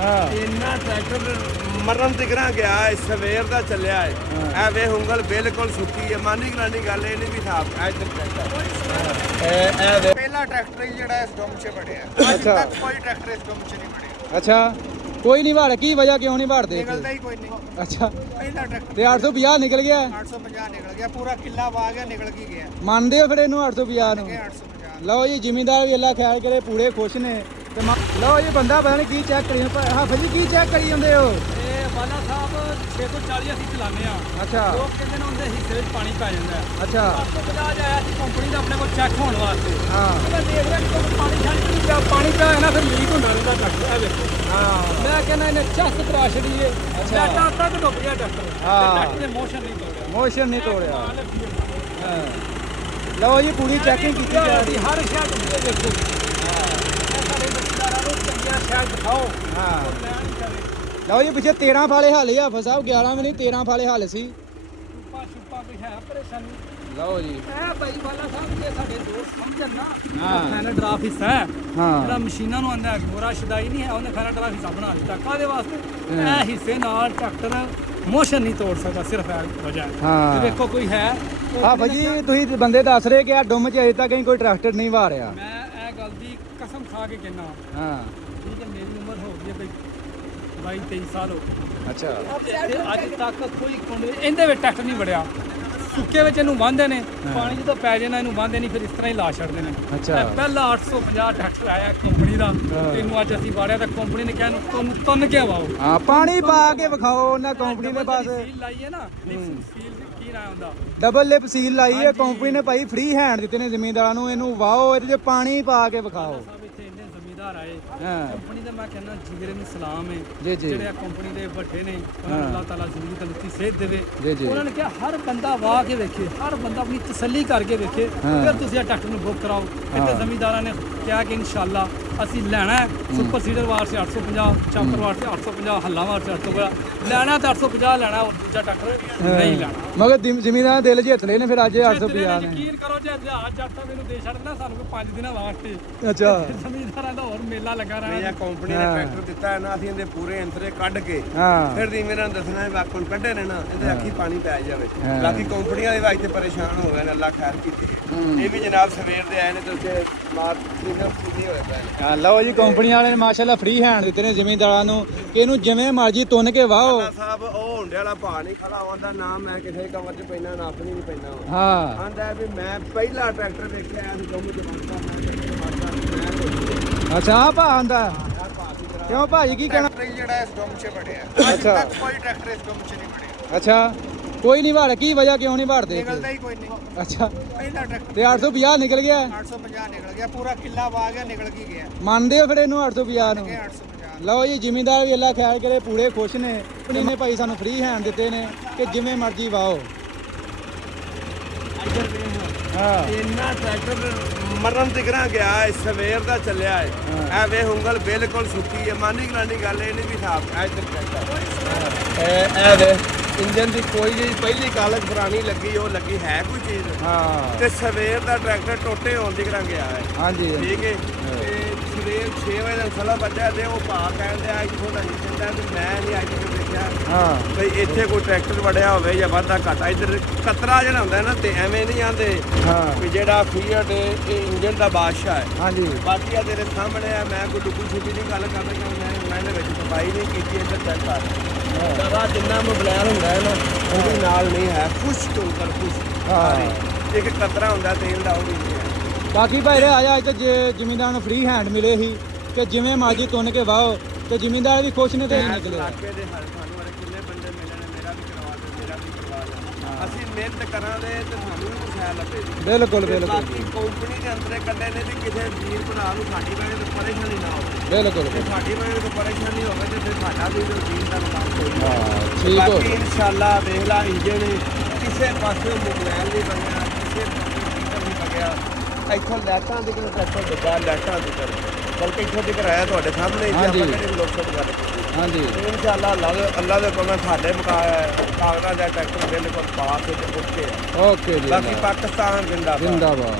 ਇੰਨਾ ਟਰੈਕਟਰ ਮਰਨ ਤਿਕਰਾਂ ਗਿਆ ਹੈ, ਸਵੇਰ ਦਾ ਚੱਲਿਆ ਹੈ। ਇਹ ਵੇ ਉਂਗਲ ਬਿਲਕੁਲ ਸੁੱਕੀ ਹੈ, ਮਾਨੀ ਗਰਾਨੀ ਗੱਲ ਇਹ ਨਹੀਂ ਵੀ ਸਾਫ ਇੱਧਰ ਟਰੈਕਟਰ ਪਹਿਲਾ ਟਰੈਕਟਰ ਹੀ ਜਿਹੜਾ ਇਸ ਡੋਮ 'ਚ ਵੜਿਆ। ਅੱਜ ਤੱਕ ਕੋਈ ਟਰੈਕਟਰ ਇਸ ਡੋਮ 'ਚ ਨਹੀਂ ਵੜਿਆ। ਅੱਛਾ, ਕੋਈ ਨਹੀਂ ਵਾੜ, ਕੀ ਵਜ੍ਹਾ ਕਿਉਂ ਨਹੀਂ ਵਾੜਦੇ? ਨਿਕਲਦਾ ਹੀ ਕੋਈ ਨਹੀਂ। ਅੱਛਾ, ਪਹਿਲਾ ਟਰੈਕਟਰ ਤੇ 850 ਨਿਕਲ ਗਿਆ। 850 ਨਿਕਲ ਗਿਆ, ਪੂਰਾ ਕਿੱਲਾ ਵਾ ਗਿਆ, ਨਿਕਲ ਕੀ ਗਿਆ। ਮੰਨਦੇ ਹੋ ਫਿਰ ਇਹਨੂੰ 850 ਨੂੰ? 850 ਲਓ ਜੀ, ਜ਼ਿਮੀਂਦਾਰ ਵੀ ਅੱਲਾ ਖੈਰ ਕਰੇ, ਪੂਰੇ ਖੁਸ਼ ਨੇ। ਤੇ ਲਓ ਜੀ, ਬੰਦਾ ਪਤਾ ਨਹੀਂ ਕੀ ਚੈੱਕ ਕਰੀ ਹਾਫਿਜ਼ ਜੀ, ਕੀ ਚੈੱਕ ਕਰੀ ਜਾਂਦੇ ਹੋ? ਇਹ ਬਾਲਾ ਸਾਹਿਬ 640 ਅਸੀਂ ਚਲਾਉਂਦੇ ਆ। ਅੱਛਾ, ਲੋਕ ਕਹਿੰਦੇ ਨੇ ਉਹਦੇ ਹਿੱਸੇ ਵਿੱਚ ਪਾਣੀ ਪੈ ਜਾਂਦਾ ਹੈ। ਅੱਛਾ, 850 ਆਇਆ ਸੀ ਕੰਪਨੀ ਦਾ ਆਪਣੇ ਕੋਲ ਚੈੱਕ ਹੋਣ ਵਾਸਤੇ। ਹਾਂ, ਮੈਂ ਦੇਖ ਰਿਹਾ ਕਿ ਪਾਣੀ ਪਾਣੀ ਪਿਆ ਹੈ ਨਾ, ਫਿਰ ਲੀਕ ਹੁੰਦਾ ਰਹਿੰਦਾ ਟਰੈਕਟਰ। ਇਹ ਵੇਖੋ, ਹਾਂ, ਮੈਂ ਕਹਿੰਦਾ ਇਹਨੇ ਚੱਸ ਤਰਾ ਛੜੀਏ। ਡਾਟਾ ਤੱਕ ਡੁੱਬ ਗਿਆ ਟਰੈਕਟਰ। ਹਾਂ। ਟਰੈਕਟਰ ਨੇ ਮੋਸ਼ਨ ਨਹੀਂ ਤੋੜਿਆ। ਮੋਸ਼ਨ ਨਹੀਂ ਤੋੜਿਆ। ਨਾਲ ਲੱਗੀ ਹੈ। ਹਾਂ, ਲਓ ਜੀ, ਪੂਰੀ ਚੈਕਿੰਗ ਕੀਤੀ ਜਾ ਰਹੀ। ਹਰ ਸ਼ਹਿਰ ਵਿੱਚ ਦੇਖੋ। ਸਾਡੇ ਬੱਚਿਆਂ ਨੂੰ ਚੰਗੀਆਂ ਸ਼ਹਿਰ ਦਿਖਾਓ। ਹਾਂ, ਲੈਣ ਹੀ ਕਰੇ ਲਓ ਜੀ, ਪਿੱਛੇ 13 ਫਾਲੇ ਹਾਲੇ ਹਾਫਿਜ਼ ਸਾਹਿਬ, 11 ਵੀ ਨਹੀਂ 13 ਫਾਲੇ ਹਾਲੇ ਸੀ। ਛੁਪਾ ਕੋਈ ਹੈ ਪਰੇਸ਼ਾਨੀ। ਲਓ ਜੀ, ਇਹ ਬਾਈ ਵਾਲਾ ਸਾਹਿਬ ਦੇ ਸਾਡੇ ਦੋਸਤ ਸਮਝਣ ਨਾ। ਹਾਂ। ਫਾਈਨਲ ਡਰਾਫਟ ਹਿੱਸਾ ਹੈ। ਹਾਂ, ਜਿਹੜਾ ਮਸ਼ੀਨਾਂ ਨੂੰ ਆਂਦਾ ਗੋਰਾ ਸ਼ਦਾਈ ਨਹੀਂ ਹੈ, ਉਹਨੇ ਫਾਈਨਲ ਡਰਾਫਟ ਹਿੱਸਾ ਬਣਾ ਦਿੱਤਾ। ਕਾਹਦੇ ਵਾਸਤੇ? ਇਹ ਹਿੱਸੇ ਨਾਲ ਟਰੈਕਟਰ ਮੋਸ਼ਨ ਨਹੀਂ ਤੋੜ ਸਕਦਾ, ਸਿਰਫ ਇਹ ਵਜ੍ਹਾ ਹੈ। ਹਾਂ। ਤੇ ਵੇਖੋ ਕੋਈ ਹੈ। ਹਾਫਿਜ਼ ਜੀ, ਤੁਸੀਂ ਬੰਦੇ ਦੱਸ ਰਹੇ ਕਿ ਆ ਡੁੰਮ 'ਚ ਅਜੇ ਤੱਕ ਕੋਈ ਟਰੈਕਟਰ ਨਹੀਂ ਵਾਰਿਆ। ਮੈਂ ਇਹ ਗੱਲ ਦੀ ਕਸਮ ਖਾ ਕੇ ਕਹਿਣਾ। ਹਾਂ, ਠੀਕ ਹੈ, ਮੇਰੀ ਉਮਰ ਹੋ ਗਈ ਹੈ ਬਈ 22-23 ਸਾਲ ਹੋ ਗਏ। ਅੱਛਾ, ਤੇ ਅੱਜ ਤੱਕ ਕੋਈ ਇਹਦੇ ਵਿੱਚ ਟਰੈਕਟਰ ਨਹੀਂ ਵੜਿਆ। ਸੁੱਕੇ ਵਿੱਚ ਇਹਨੂੰ ਬੰਨ੍ਹਦੇ ਨੇ, ਪਾਣੀ ਜਦੋਂ ਪੈ ਜਾਣਾ ਇਹਨੂੰ ਬੰਨ੍ਹਦੇ ਨਹੀਂ, ਫਿਰ ਇਸ ਤਰ੍ਹਾਂ ਹੀ ਲਾ ਛੱਡਦੇ ਨੇ। ਅੱਛਾ। ਇਹ ਪਹਿਲਾ 850 ਟਰੈਕਟਰ ਆਇਆ ਕੰਪਨੀ ਦਾ, ਇਹਨੂੰ ਅੱਜ ਅਸੀਂ ਵਾੜਿਆ ਤਾਂ ਕੰਪਨੀ ਨੇ ਕਿਹਾ ਇਹਨੂੰ ਤੁੰਨ ਕੇ ਵਾਓ। ਹਾਂ, ਪਾਣੀ ਪਾ ਕੇ ਵਿਖਾਓ ਉਹਨਾਂ ਕੰਪਨੀ ਦੇ ਪਾਸ। ਸੀਲ ਲਾਈ ਹੈ ਨਾ, ਸੀਲ ਕੀ ਨਾ ਹੁੰਦਾ, ਡਬਲ ਲਿਪ ਸੀਲ ਲਾਈ ਹੈ ਕੰਪਨੀ ਨੇ ਭਾਈ, ਫ੍ਰੀ ਹੈਂਡ ਦਿੱਤੇ ਨੇ ਜ਼ਮੀਂਦਾਰਾਂ ਨੂੰ। ਇਹਨੂੰ ਵਾਓ, ਇਹਦੇ 'ਚ ਪਾਣੀ ਪਾ ਕੇ ਵਿਖਾਓ। ਸਾਹਿਬ ਇੱਥੇ ਇੰਨੇ ਜ਼ਮੀਂਦਾਰ ਆਏ। ਹਾਂ, ਕੰਪਨੀ ਦਾ ਮੈਂ ਕਹਿੰਦਾ ਜਿਗਰੇ ਨੂੰ ਸਲਾਮ ਹੈ। ਜੀ ਜੀ, ਜਿਹੜੇ ਆ ਕੰਪਨੀ ਦੇ ਵੱਡੇ ਨੇ, ਉਹਨਾਂ ਨੂੰ ਅੱਲਾਹ ਤਾਲਾ ਜ਼ਿੰਦਗੀ ਤੰਦਰੁਸਤੀ ਸਿਹਤ ਦੇਵੇ। ਜੀ ਜੀ, ਉਹਨਾਂ ਨੇ ਕਿਹਾ ਹਰ ਬੰਦਾ ਵਾਹ ਕੇ ਵੇਖੇ, ਹਰ ਬੰਦਾ ਆਪਣੀ ਤਸੱਲੀ ਕਰਕੇ ਵੇਖੇ, ਫਿਰ ਤੁਸੀਂ ਇਹ ਟਰੈਕਟਰ ਨੂੰ ਬੁੱਕ ਕਰਾਓ। ਇੱਥੇ ਜ਼ਮੀਂਦਾਰਾਂ ਨੇ ਕਿਹਾ ਕਿ ਇਨਸ਼ਾਅੱਲਾ ਅਸੀਂ ਲੈਣਾ ਹੈ। ਸੁਪਰ ਸੀਡਰ ਵਾਰ ਸੇ 850, ਚਾਂਪਰ ਵਾਰ ਸੇ 850, ਹੱਲਾ ਵਾਰ ਸੇ 850 ਲੈਣਾ, ਤਾਂ 850 ਲੈਣਾ, ਔਰ ਦੂਜਾ ਟਰੈਕਟਰ ਨਹੀਂ ਲੈਣਾ। ਮਗਰ ਜ਼ਮੀਂਦਾਰਾਂ ਦਿਲ ਜਿੱਤ ਲਏ ਨੇ ਫਿਰ ਅੱਜ 850 ਨੇ। ਯਕੀਨ ਕਰੋ, ਜੇ ਜਹਾਜ਼ ਜੱਟਾਂ ਮੈਨੂੰ ਦੇ ਛੱਡਣਾ ਸਾਨੂੰ ਕੋਈ 5 ਦਿਨਾਂ ਵਾਸਤੇ। ਅੱਛਾ, ਜ਼ਮੀਂਦਾਰਾਂ ਦਾ ਹੋਰ ਮੇਲਾ ਲੱਗਾ ਰਹਿਣਾ। ਇਹ ਕੰਪਨੀ ਨੇ ਟਰੈਕਟਰ ਦਿੱਤਾ ਹੈ ਨਾ, ਅਸੀਂ ਇਹਦੇ ਪੂਰੇ ਅੰਤਰੇ ਕੱਢ ਕੇ ਹਾਂ, ਫਿਰ ਦੀ ਮੇਰਾ ਦੱਸਣਾ ਹੈ ਵਾਕਣ ਕੱਢੇ ਨੇ ਨਾ, ਇਹਦੇ ਅੱਖੀ ਪਾਣੀ ਪੈ ਜਾਵੇ। ਹਾਂ। ਬਾਕੀ ਕੰਪਨੀਆਂ ਦੇ ਵਾਸਤੇ ਪਰੇਸ਼ਾਨ ਹੋ ਗਏ ਨੇ, ਅੱਲਾ ਖੈਰ ਕੀਤੀ। ਇਹ ਵੀ ਜਨਾਬ ਸਵੇਰ ਦੇ ਆਏ ਨੇ ਤੇ ਉੱਥੇ ਮਾਰ ਸੀਨਮ ਸੀਨੀ ਹੋਏ ਪਏ ਨੇ। ਹਾਂ, ਲਓ ਜੀ, ਕੰਪਨੀ ਵਾਲੇ ਨੇ ਮਾਸ਼ਾਅੱਲਾ ਫ੍ਰੀ ਹੈਂਡ ਦਿੱਤੇ ਨੇ ਜ਼ਮੀਂਦਾਰਾਂ ਨੂੰ ਕਿ ਇਹਨੂੰ ਜਿਵੇਂ ਮਰਜ਼ੀ ਤੁੰਨ ਕੇ ਵਾਹੋ। ਅੱਲਾ ਸਾਹਿਬ ਉਹ ਹੁੰਡੇ ਵਾਲਾ ਭਾਅ ਨਹੀਂ ਖੜਾ ਹੁੰਦਾ ਨਾ, ਮੈਂ ਕਿਸੇ ਕਮਰ 'ਚ ਪੈਣਾ ਨਾ ਆਪਣੀ ਨਹੀਂ ਪੈਣਾ। ਹਾਂ, ਆਂਦਾ ਵੀ ਮੈਂ ਪਹਿਲਾ ਟਰੈਕਟਰ ਦੇਖਿਆ ਇਸ ਡੋਮ 'ਚ ਵੜਦਾ, ਮੈਂ ਅੱਛਾ, ਆ ਭਾ ਆਂਦਾ ਕਿਉਂ ਭਾਜੀ, ਕੀ ਕਹਿਣਾ? ਟਰੈਕਟਰ ਹੀ ਜਿਹੜਾ ਇਸ ਡੋਮ 'ਚ ਵੜਿਆ। ਅੱਜ ਅੱਛਾ। ਤੱਕ ਕੋਈ ਟਰੈਕਟਰ ਇਸ ਡੋਮ 'ਚ ਨਹੀਂ ਵੜਿਆ। ਅੱਛਾ, ਕੋਈ ਨਹੀਂ ਵਾੜ, ਕੀ ਵਜ੍ਹਾ ਕਿਉਂ ਨਹੀਂ ਵਾੜਦੇ? ਨਿਕਲਦਾ ਹੀ ਕੋਈ ਨਹੀਂ। ਅੱਛਾ, ਪਹਿਲਾ ਟਰੈਕਟਰ ਤੇ 850 ਨਿਕਲ ਗਿਆ। 850 ਨਿਕਲ ਗਿਆ, ਪੂਰਾ ਕਿੱਲਾ ਵਾ ਗਿਆ, ਨਿਕਲ ਕੀ ਗਿਆ। ਮੰਨਦੇ ਹੋ ਫਿਰ ਇਹਨੂੰ 850 ਨੂੰ? 850 ਲਓ ਜੀ, ਜ਼ਿਮੀਂਦਾਰ ਵੀ ਅੱਲਾ ਖੈਰ ਕਰੇ, ਪੂਰੇ ਖੁਸ਼ ਨੇ। ਕੰਪਨੀ ਨੇ ਭਾਈ ਸਾਨੂੰ ਫ੍ਰੀ ਹੈਂਡ ਦਿੱਤੇ ਨੇ ਕਿ ਜਿਵੇਂ ਮਰਜ਼ੀ ਵਾਓ। ਹਾਂ, ਇੰਨਾ ਟਰੈਕਟਰ ਮਰਨ ਤਿਕਰਾਂ ਗਿਆ ਹੈ, ਸਵੇਰ ਦਾ ਚੱਲਿਆ ਹੈ। ਇਹ ਵੇ ਉਂਗਲ ਬਿਲਕੁਲ ਸੁੱਕੀ ਹੈ, ਮਾਨੀ ਗਰਾਨੀ ਗੱਲ ਇਹ ਨਹੀਂ ਵੀ ਸਾਫ ਇੱਧਰ ਟਰੈਕਟਰ। ਇਹ ਵੇ ਇੰਜਨ ਦੀ ਕੋਈ ਜਿਹੜੀ ਪਹਿਲੀ ਕਾਲਜ ਪੁਰਾਣੀ ਲੱਗੀ, ਉਹ ਲੱਗੀ ਹੈ ਕੋਈ ਚੀਜ਼। ਹਾਂ, ਤੇ ਸਵੇਰ ਦਾ ਟਰੈਕਟਰ ਟੋਟੇ ਹੋਣ ਤਿਕਰਾਂ ਗਿਆ ਹੈ। ਹਾਂਜੀ, ਠੀਕ ਹੈ। ਤੇ ਸਵੇਰ 6 ਵਜੇ ਦਾ ਸਲਾ ਬੱਚਾ ਤੇ ਉਹ ਭਾ ਕਹਿੰਦੇ ਆ ਇੱਥੋਂ ਦਾ ਨਹੀਂ ਕਹਿੰਦਾ ਵੀ ਮੈਂ ਨਹੀਂ ਅੱਜ ਤੱਕ ਦੇਖਿਆ ਹਾਂ, ਬਈ ਇੱਥੇ ਕੋਈ ਟਰੈਕਟਰ ਵੜਿਆ ਹੋਵੇ ਜਾਂ ਵਾਧਾ ਘਾਟਾ। ਇੱਧਰ ਕਤਰਾ ਜਿਹੜਾ ਹੁੰਦਾ ਨਾ, ਤੇ ਐਵੇਂ ਨਹੀਂ ਆਂਦੇ ਹਾਂ, ਵੀ ਜਿਹੜਾ ਫੀਅਟ ਇਹ ਇੰਜਨ ਦਾ ਬਾਦਸ਼ਾਹ ਹੈ। ਹਾਂਜੀ, ਬਾਕੀ ਆ ਤੇਰੇ ਸਾਹਮਣੇ ਆ, ਮੈਂ ਕੋਈ ਡੁੱਬੀ ਛੁੱਪੀ ਦੀ ਗੱਲ ਕਰਦਾ ਕਿ ਮੈਂ ਇਹਦੇ ਵਿੱਚ ਸਫਾਈ ਨਹੀਂ ਕੀਤੀ। ਇੱਧਰ ਚੈੱਕ ਕਰ ਸਾਰਾ ਜਿੰਨਾ ਮੋਬਲੈਰ ਹੁੰਦਾ ਹੈ ਨਾ, ਉਹ ਵੀ ਨਾਲ ਨਹੀਂ ਹੈ। ਖੁਸ਼ਕ ਉੱਪਰ ਖੁਸ਼ਕ ਸਾਰੀ ਇੱਕ ਕਤਰਾ ਹੁੰਦਾ ਤੇਲ ਦਾ, ਉਹ ਵੀ ਨਹੀਂ ਹੈ। ਬਾਕੀ ਭਾਈ ਆ ਜਾ, ਅੱਜ ਤੇ ਜ਼ਿਮੀਂਦਾਰਾਂ ਨੂੰ ਫ੍ਰੀ ਹੈਂਡ ਮਿਲੇ ਸੀ ਕਿ ਜਿਵੇਂ ਮਰਜ਼ੀ ਤੁੰਨ ਕੇ ਵਾਹੋ, ਤੇ ਜ਼ਿਮੀਂਦਾਰ ਵੀ ਖੁਸ਼ ਨੇ ਤੇ ਨਿਕਲੇ। ਇਲਾਕੇ ਦੇ ਸਾਨੂੰ ਵਾਲੇ ਕਿੰਨੇ ਬੰਦੇ ਮਿਲੇ ਨੇ, ਮੇਰਾ ਵੀ ਕਰਵਾ ਦੇ, ਮੇਰਾ ਵੀ ਕਰਵਾ ਦੇ। ਅਸੀਂ ਮਿਹਨਤ ਕਰਾਂਗੇ ਤੇ ਸਾਨੂੰ ਵੀ ਕੁਛ ਹੈ ਲੱਭੇ। ਬਿਲਕੁਲ ਤੇ ਬਿਲਕੁਲ ਬਾਕੀ ਕੰਪਨੀ ਦੇ ਅੰਦਰੇ ਕੱਢੇ ਨੇ ਵੀ ਕਿਸੇ ਵੀਰ ਭਰਾ ਨੂੰ ਸਾਡੀ ਵਜ੍ਹਾ ਤੋਂ ਪਰੇਸ਼ਾਨੀ ਨਾ ਹੋਵੇ। ਬਿਲਕੁਲ। ਜੇ ਸਾਡੀ ਵਜ੍ਹਾ ਤੋਂ ਪਰੇਸ਼ਾਨੀ ਹੋਵੇ ਤੇ ਫਿਰ ਸਾਡਾ ਵੀ ਰੂਟੀਨ ਦਾ ਕੰਮ ਕੋਈ ਹਾਂ, ਨਹੀਂ। ਠੀਕ ਹੋ। ਬਾਕੀ ਇਨਸ਼ਾਅੱਲਾ ਦੇਖ ਲਾ, ਇੰਜਨ ਕਿਸੇ ਪਾਸੇ ਮੋਬਾਈਲ ਨਹੀਂ ਬਣਿਆ, ਕਿਸੇ ਪਾਸੇ ਸਪੀਕਰ ਨਹੀਂ ਲੱਗਿਆ। ਇੱਥੋਂ ਲਾਈਟਾਂ ਦੀ ਟਰੈਕਟਰ ਦਿੱਤਾ, ਲਾਈਟਾਂ ਦੀ ਕਰ ਬਲਕਿ ਇੱਥੋਂ ਤੱਕ ਆਇਆ ਤੁਹਾਡੇ ਸਾਹਮਣੇ ਹੀ, ਆਪਾਂ ਕਿਹੜੇ ਲੋਕ ਸਭ ਗੱਲ ਕੀਤੀ। ਹਾਂਜੀ, ਇਨਸ਼ਾਅੱਲਾ ਅੱਲਾ ਦੇ ਕੋਲ ਸਾਡੇ ਕਾਗਜ਼ਾਂ ਦਾ ਟਰੈਕਟਰ ਬਿਲਕੁਲ ਪਾਸ ਤੇ ਉੱਤੇ। ਓਕੇ ਜੀ, ਬਾਕੀ ਪਾਕਿਸਤਾਨ ਜਿੰਦਾਬਾਦ। ਜ਼ਿੰਦਾਬਾਦ।